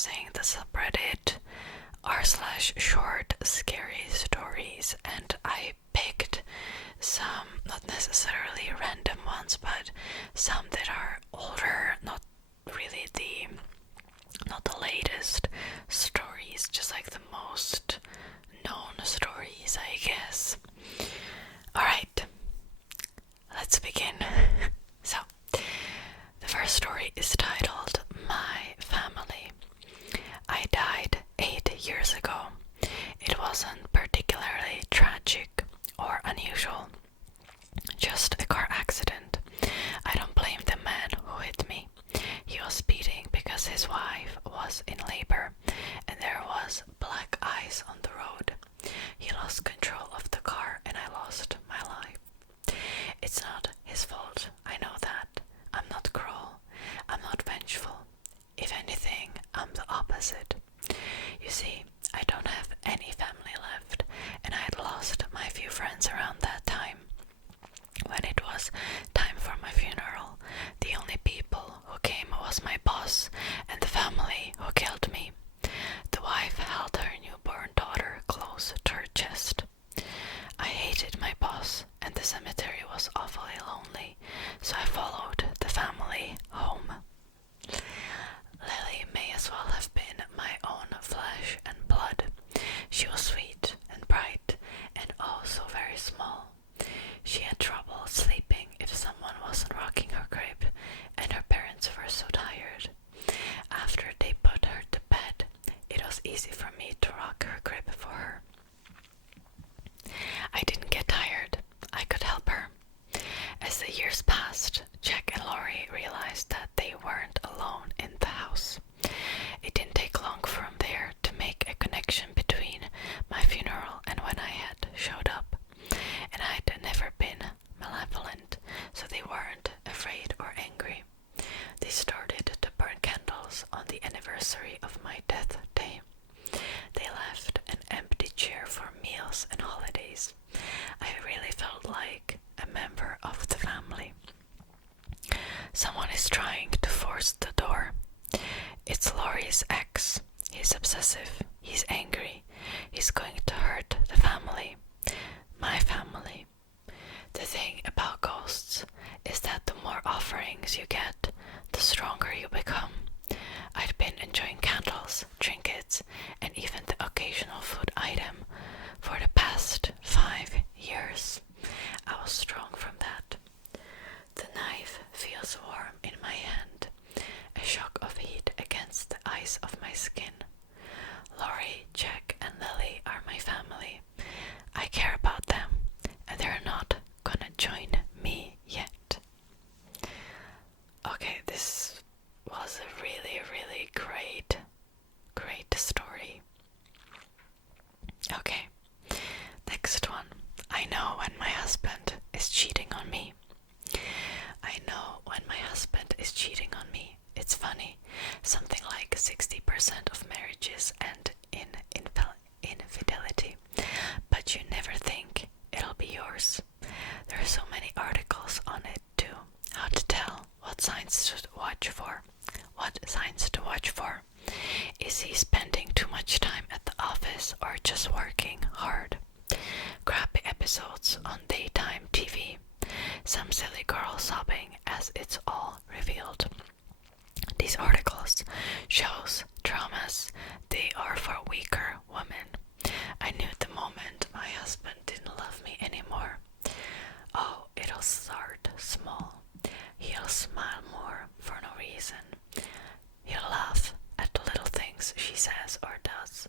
browsing the subreddit r/short scary stories, and I picked some, not necessarily random ones, but some that are older, not really not the latest stories, just like the most known stories, I guess. Alright, let's begin. So, the first story is titled My Family. I died 8 years ago. It wasn't particularly tragic or unusual, just a car accident. I don't blame the man who hit me. He was speeding because his wife was in labor and there was black ice on the road. He lost control of the car and I lost my life. It's not his fault, I know that. I'm not cruel. I'm not vengeful. If anything, I'm the opposite. You see, I don't have any family left, and I had lost my few friends around that time. When it was time for my funeral, the only people who came was my boss and the family who killed me. The wife held her newborn daughter close to her chest. I hated my boss, and the cemetery was awfully lonely, so I followed the family home. Lily may as well have been my own flesh and blood. She was sweet and bright and oh so very small. She had trouble sleeping if someone wasn't rocking her crib, and her parents were so tired. After they put her to bed, it was easy for me to rock her crib for her. I didn't get tired. I could help her. As the years passed, Jack and Laurie realized that they weren't alone in the house. It didn't take long from there to make a connection between my funeral and when I had showed up. And I had never been malevolent, so they weren't afraid or angry. They started to burn candles on the anniversary of my death day. They left an empty chair for meals and holidays. I really felt like a member of the family. Someone is trying to force the door. It's Laurie's ex. He's obsessive. He's angry. He's going to hurt the family. My family. The thing about ghosts is that the more offerings you get, the stronger you become. I'd been enjoying candles, trinkets, and even the occasional food item for the past 5 years. I was strong from that. The knife feels warm in my hand, a shock of heat against the ice of my skin. Laurie, Jack, and Lily are my family. I care about them, and they're not gonna join me yet. Okay, this was a really, really great story. Okay, next one. I know when my husband is cheating on me. I know when my husband is cheating on me. It's funny. Something like 60% of marriages end in infidelity. But you never think it'll be yours. There are so many articles on it too. How to tell, what signs to watch for. Is he spending too much time at the office or just working hard? Crappy episodes on daytime TV. Some silly girl sobbing as it's all revealed. These articles, shows, dramas, they are for weaker women. I knew the moment my husband didn't love me anymore. Oh, it'll start small. He'll smile more for no reason. He'll laugh at the little things she says or does.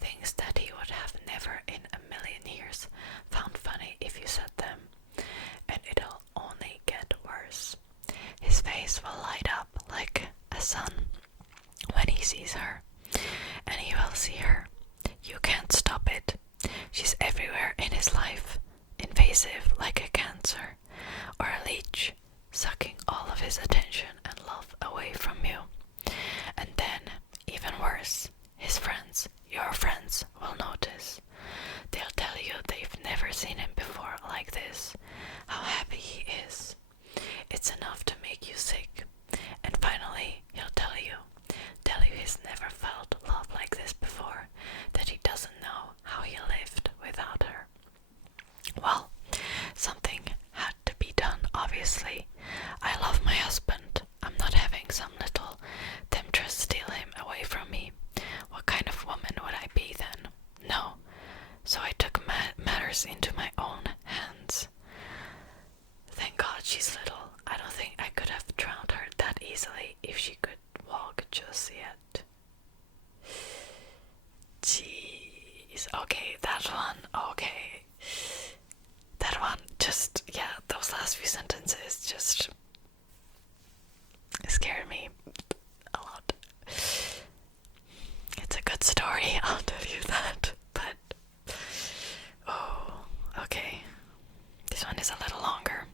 Things that he would have never in a million years found funny if you said them. And it'll only get worse. His face will light up like a sun when he sees her. And he will see her. You can't stop it. She's everywhere in his life. Invasive like a cancer. Or a leech, sucking all of his attention and love away from you. And then, even worse, his friends, your friends, will notice. They'll tell you they've never seen him before like this, how happy he is. It's enough to make you sick. And finally, he'll tell you he's never Jeez, okay, that one, okay. That one, just, yeah, those last few sentences just scared me a lot. It's a good story, I'll tell you that, but, oh, okay. This one is a little longer.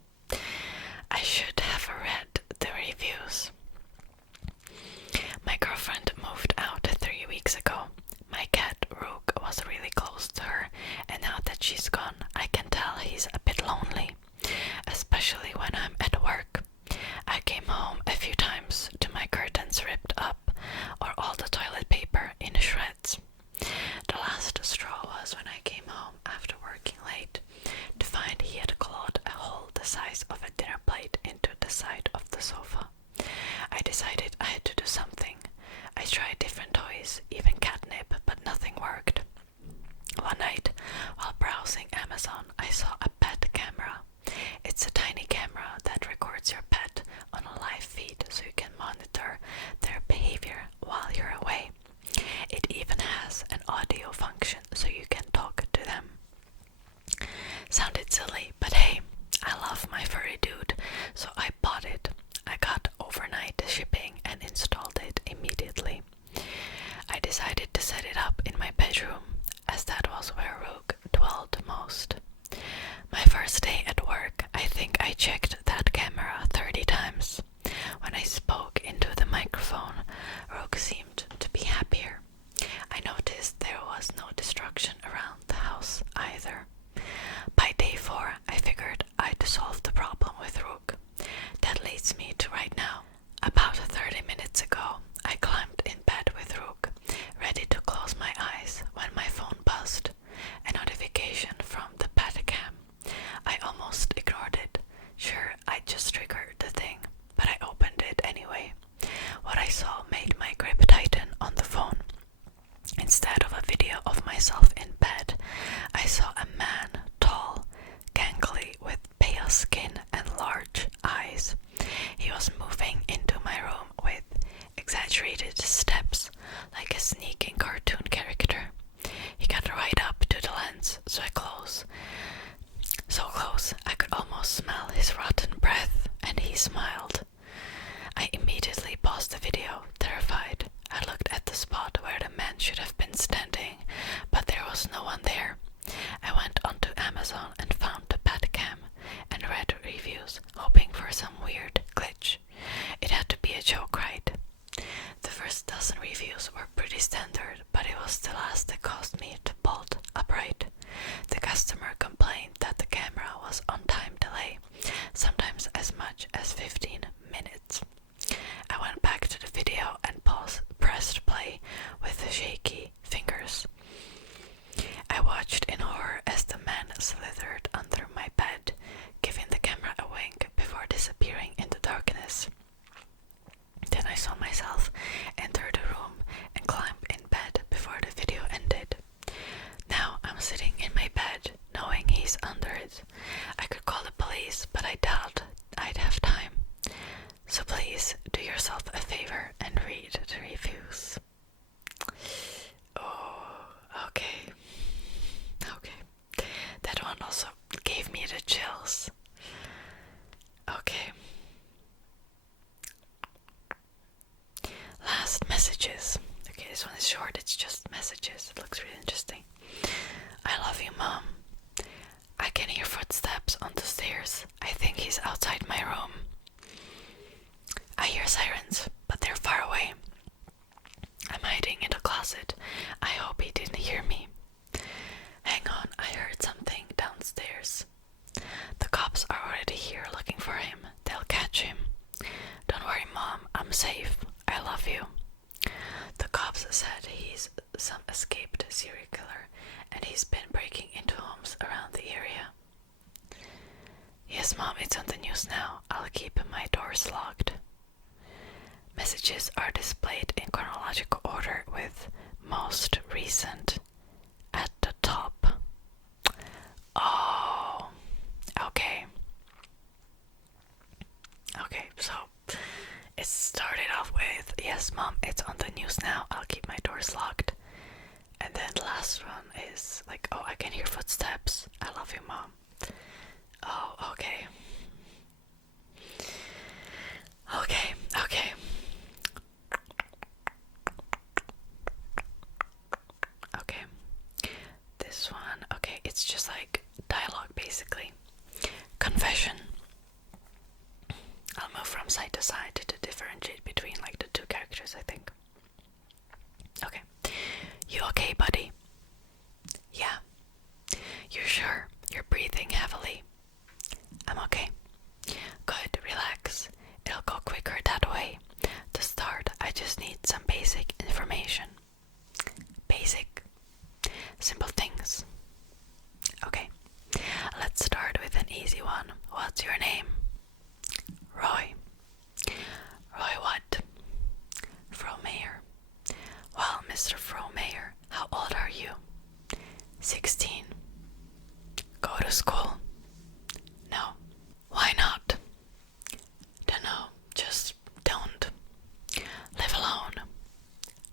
I should have read the reviews. My girlfriend moved out 3 weeks ago. My cat Rook was really close to her, and now that she's gone, I can tell he's a bit lonely, especially when I'm at work. I came home a few times to my curtains ripped up or all the toilet paper in shreds. The last straw was when I came home after working late to find he had clawed a hole the size of a dinner plate into the side of the sofa. I decided I had to do something. I tried different toys, even catnip, but nothing worked. One night, while browsing Amazon, I saw a pet camera. It's a tiny camera that records your pet on a live feed so you can monitor their behavior while you're away. It even has an audio function so you can talk to them. Sounded silly, but hey, I love my furry dude, so I bought it. I got overnight shipping and installed it immediately. I decided to set it up in my bedroom, as that was where Rook dwelled most. My first day at work, I think I checked that camera 30 times. When I spoke into the microphone, Rook seemed to be happier. I noticed there was no destruction around the house either. By day 4, I figured I'd solve the problem with Rook. That leads me to right now. About 30 minutes ago, I climbed in bed with Rook, ready to close my eyes when my phone buzzed. A notification from the pet cam. I almost ignored it. Sure, I just triggered the thing, but I opened it anyway. What I saw made my grip tighten on the phone. Instead of a video of myself in bed, I saw a man, tall, gangly, with pale skin and large eyes. He was moving into my room with exaggerated steps, like a sneaking cartoon character. He got right up to the lens, so close I could almost smell his rotten breath, and he smiled. I immediately paused the video, terrified. I looked at the spot where the man should have been standing, but there was no one there. I went onto Amazon and found the pet cam and read reviews, hoping for some weird glitch. It had to be a joke, right? The first dozen reviews were pretty standard, but it was the last that caused me to bolt upright. The customer complained that the camera was on time delay, sometimes as much as 15 minutes. I went back to the video and pressed play with shaky fingers. I watched in horror as the man slithered under my bed, giving the camera a wink before disappearing in the darkness. Then I saw myself enter the room and climb in bed before the video ended. Now I'm sitting in my bed, knowing he's under it. I could call the police, but I doubt I'd have time. So please do yourself a favor and read the reviews. Oh, okay. Okay. That one also gave me the chills. Okay. Last messages. Okay, this one is short, it's just messages. It looks really interesting. I love you, Mom. I can hear footsteps on the stairs. I think he's outside my room. I hear sirens, but they're far away. I'm hiding in the closet. I hope he didn't hear me. Hang on, I heard something downstairs. The cops are already here looking for him. They'll catch him. Don't worry, Mom, I'm safe. I love you. The cops said he's some escaped serial killer and he's been breaking into homes around the area. Yes, Mom, it's on the news now. I'll keep my doors locked. Messages are displayed in chronological order with most recent at the top. Oh, okay. Okay, so it started off with, yes, Mom, it's on the news now. I'll keep my doors locked. And then the last one is, it's just like dialogue basically. Confession. I'll move from side to side to differentiate between like the two characters, I think. Okay. You okay, buddy? Yeah. You're sure? You're breathing heavily. I'm okay. Good, relax. It'll go quicker that way. To start, I just need some basic information. Basic. Simple things. Okay. Let's start with an easy one. What's your name? Roy. Roy what? Fromayer. Well, Mr. Fromayer, how old are you? 16. Go to school? No. Why not? Dunno, just don't. Live alone?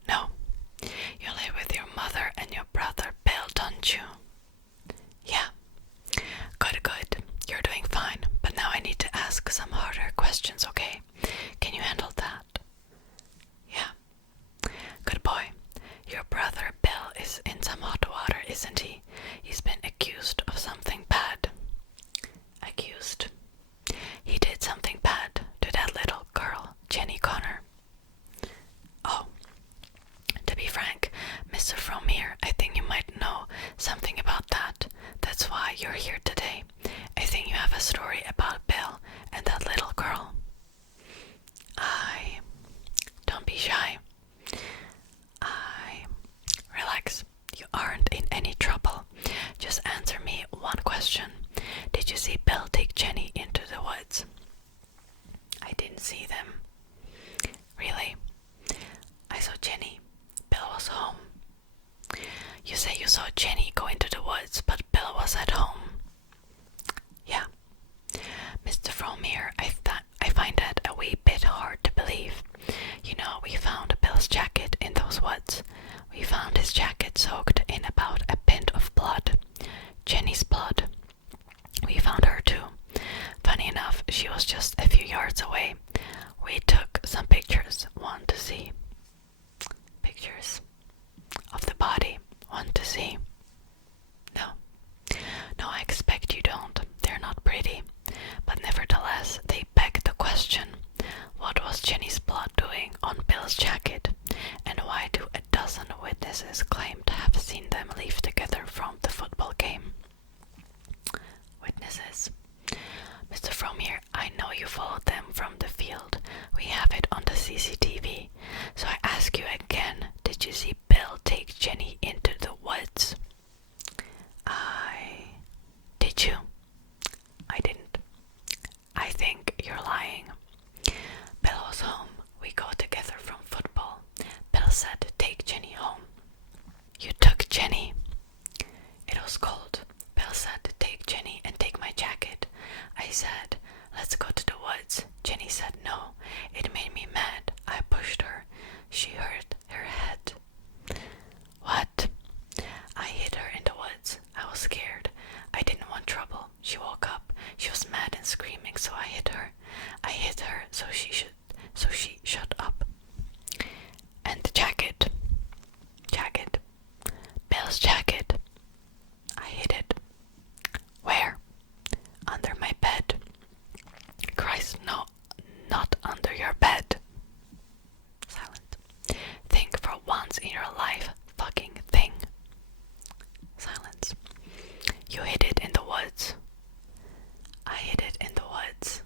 No. You live with your mother and your brother Bill, don't you? Yeah. Good, good. You're doing fine, but now I need to ask some harder questions, okay? Can you handle that? Yeah. Good boy. Your brother Bill is in some hot water, isn't he? He's been accused of something bad. Accused? He did something bad to that little girl, Jenny Connor. Oh. To be frank, Mr. Fromier, I think you might know something about that. That's why you're here today. I think you have a story about Bill and that little girl. Don't be shy. Relax. You aren't in any trouble. Just answer me one question. Did you see Bill take Jenny into the woods? I didn't see them. Really? I saw Jenny. Bill was home. You say you saw Jenny go into the woods, but Bill was at home. Yeah. Mr. Fromier, I find that a wee bit hard to believe. You know, we found Bill's jacket in those woods. We found his jacket soaked in about a pint of blood. Jenny's blood. We found her too. Funny enough, she was just a few yards away. We took some pictures. Want to see? Pictures of the body. Want to see? No. No, I expect you don't. They're not pretty. But nevertheless, they beg the question. What was Jenny's blood doing on Bill's jacket? And why do a dozen witnesses claim to have seen them leave together from the football game? Witnesses. Mr. Fromier, I know you followed them from the field. We have it on the CCTV. So I ask you again, did you see Bill take Jenny into the woods? Did you? I didn't. I think you're lying. Bill was home. We go together from football. Bill said to take Jenny home. You took Jenny. It was cold. Bill said to take Jenny and take my jacket. I said, let's go to the woods. Jenny said no. It made me mad. I pushed her. She hurt her head. What? I hid her in the woods. I was scared. I didn't want trouble. She woke up. She was mad and screaming, so I hit her. I hit her so she shut up. And the jacket. Jacket. Bill's jacket. I hid it. Where? Under my bed. Christ, no, not under your bed. Silent. Think for once in your life, fucking thing. Silence. You hid it in the woods. I hid it in the woods.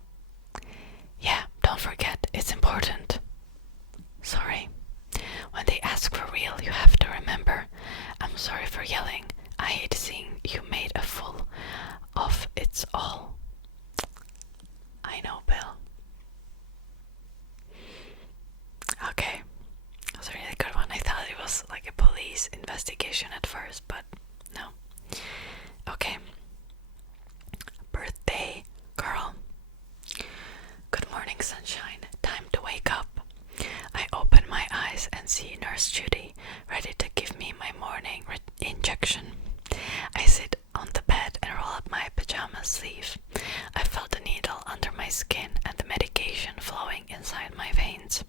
Yeah, don't forget, it's important. Sorry. When they ask for real, you have to remember. I'm sorry for yelling. I hate seeing you made a fool of it's all. I know, Bill. Okay. That was a really good one. I thought it was like a police investigation at first, but no. Okay. Birthday girl. Good morning, sunshine. Time to wake up. I open my eyes and see Nurse Judy ready to give me my morning injection. I sit on the bed and roll up my pajama sleeve. I felt the needle under my skin and the medication flowing inside my veins.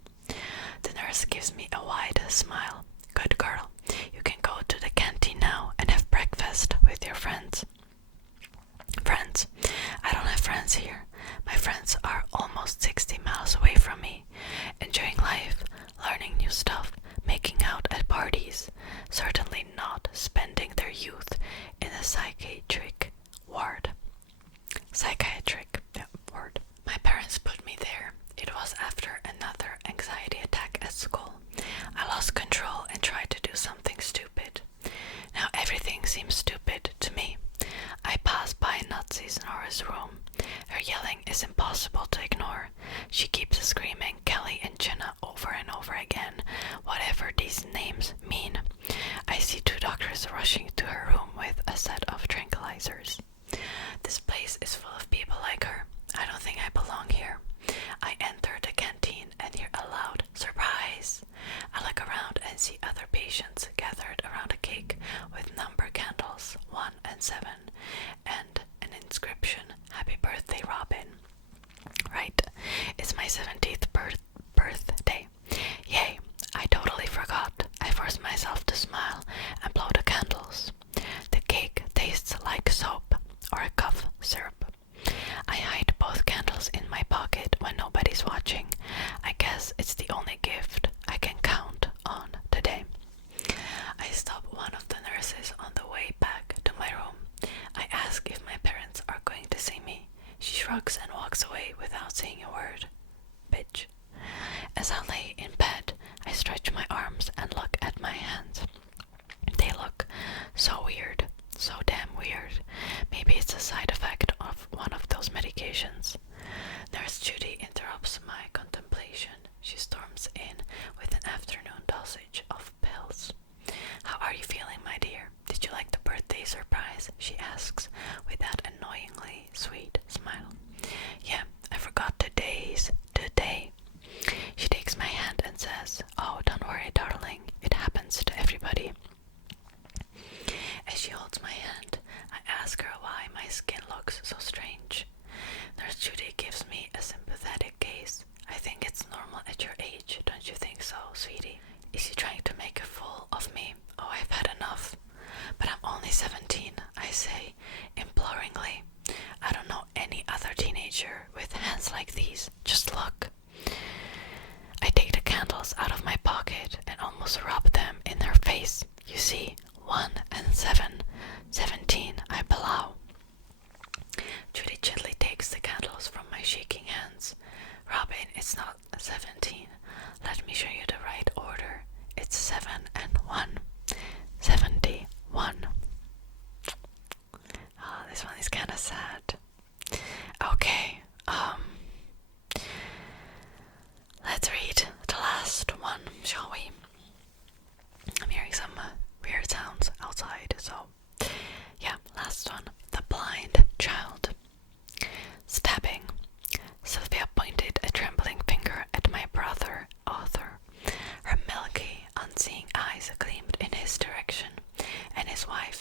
The nurse gives me a wide smile. Good girl, you can go to the canteen now and stories, certainly not spending their youth in a psychiatric ward. Ward. My parents put me there. It was after another anxiety attack at school. I lost control and tried to do something stupid. Now everything seems stupid to me. I pass by Nazi's Nora's room. Her yelling is impossible to ignore. She keeps screaming Kelly and Jenna over and over again, whatever these names mean. I see two doctors rushing to her room with a set of tranquilizers. This place is full of people like her. I don't think I belong here. I enter the canteen and hear a loud surprise. I look around and see other patients gathered around a cake with number candles 1 and 7 and an inscription, "Happy birthday, Robin." Right, it's my 17th birthday. Yay, I totally forgot. I force myself to smile and blow the candles. The cake tastes like soap or a cough syrup. I hide both candles in my pocket when nobody's watching. I guess it's the only gift I can count on today. I stop one of the nurses on the way back to my room. I ask if my parents are going to see me. She shrugs and walks away without saying a word. Bitch. As I lay in bed, I stretch my arms and look at my hands. They look so weird, so damn weird. Maybe it's a side effect of one of those medications. Nurse Judy interrupts my contemplation. She storms in with an afternoon dosage of pills. "How are you feeling, my dear? Did you like the birthday surprise?" she asks with that annoyingly sweet smile. "Yeah, I forgot today's today." She takes my hand and says, "Oh, don't worry, darling. It happens to everybody." As she holds my hand, I ask her why my skin looks so strange. Nurse Judy gives me a sympathetic gaze. "I think it's normal at your age, don't you think so, sweetie? Is she trying to make a fool of me? Oh, I've had enough." "But I'm only 17, I say, imploringly. "I don't know any other teenager with hands like these. Just look." I take the candles out of my pocket and almost rub them in her face. "You see, 1 and 7. 17, I bellow." Judy gently takes the candles from my shaking hands. "Robin, it's not 17. Let me show you the right order. It's 7 and 1. 71. Oh, this one is kind of sad. Okay, let's read the last one, shall we? I'm hearing some weird sounds outside, so yeah, last one. The Blind Child. Stabbing. Sylvia pointed a trembling finger at my brother, Arthur. Her milky, unseeing eyes gleamed in his direction, and his wife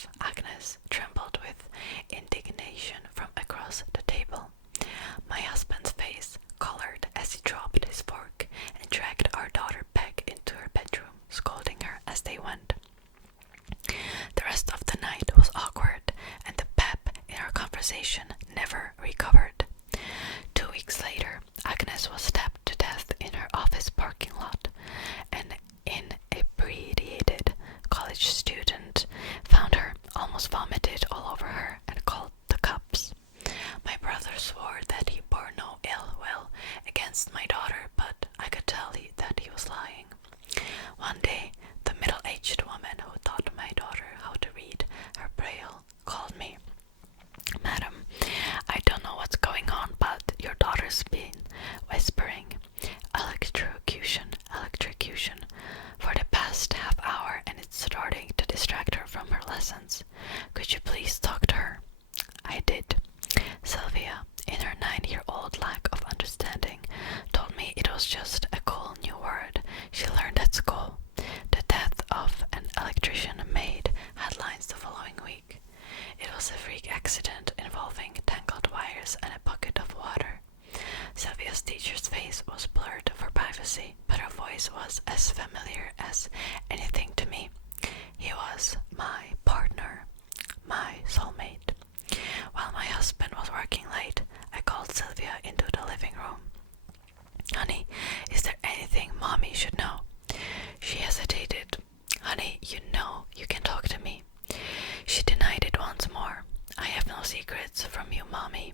from you, Mommy.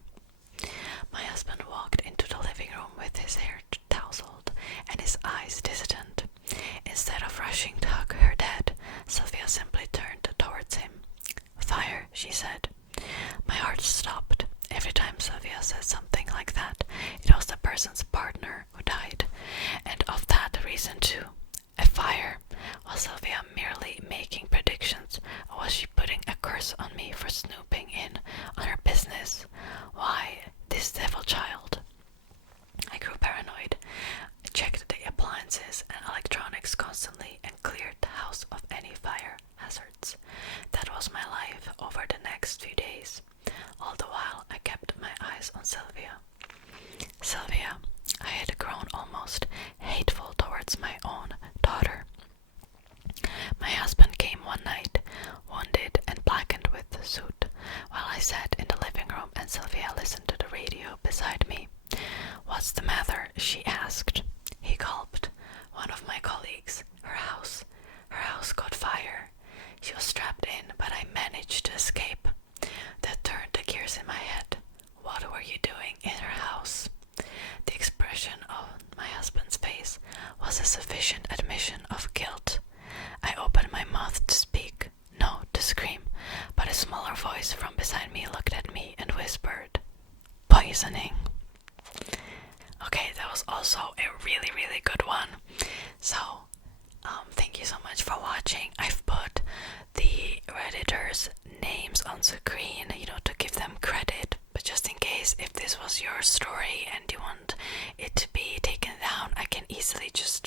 My husband walked into the living room with his hair tousled and his eyes distant. Instead of rushing to hug her dad, Sylvia simply turned towards him. "Fire," she said. My heart stopped. Every time Sylvia said something like that, it was the person's partner who died. And of that reason too. A fire. Was Sylvia merely making predictions, or was she putting a curse on me for snooping in on her business? Why, this devil child? I grew paranoid. I checked the appliances and electronics constantly and cleared the house of any fire hazards. That was my life over the next few days. All the while I kept my eyes on Sylvia. Sylvia, I had grown almost hateful towards my own daughter. My husband came one night, wounded and blackened with the soot, while I sat in the living room and Sylvia listened to the radio beside me. "What's the matter?" she asked. He gulped. "One of my colleagues, her house caught fire. She was strapped in, but I managed to escape." That turned the gears in my head. What were you doing in her house? The expression on my husband's face was a sufficient admission of guilt. I opened my mouth to speak, no, to scream, but a smaller voice from beside me looked at me and whispered, "Poisoning." Okay, that was also a really, really good one. So, thank you so much for watching. I've put the Redditors' names on screen, to give them credit, but just in case if this was your story and you want it to be taken down, I can easily just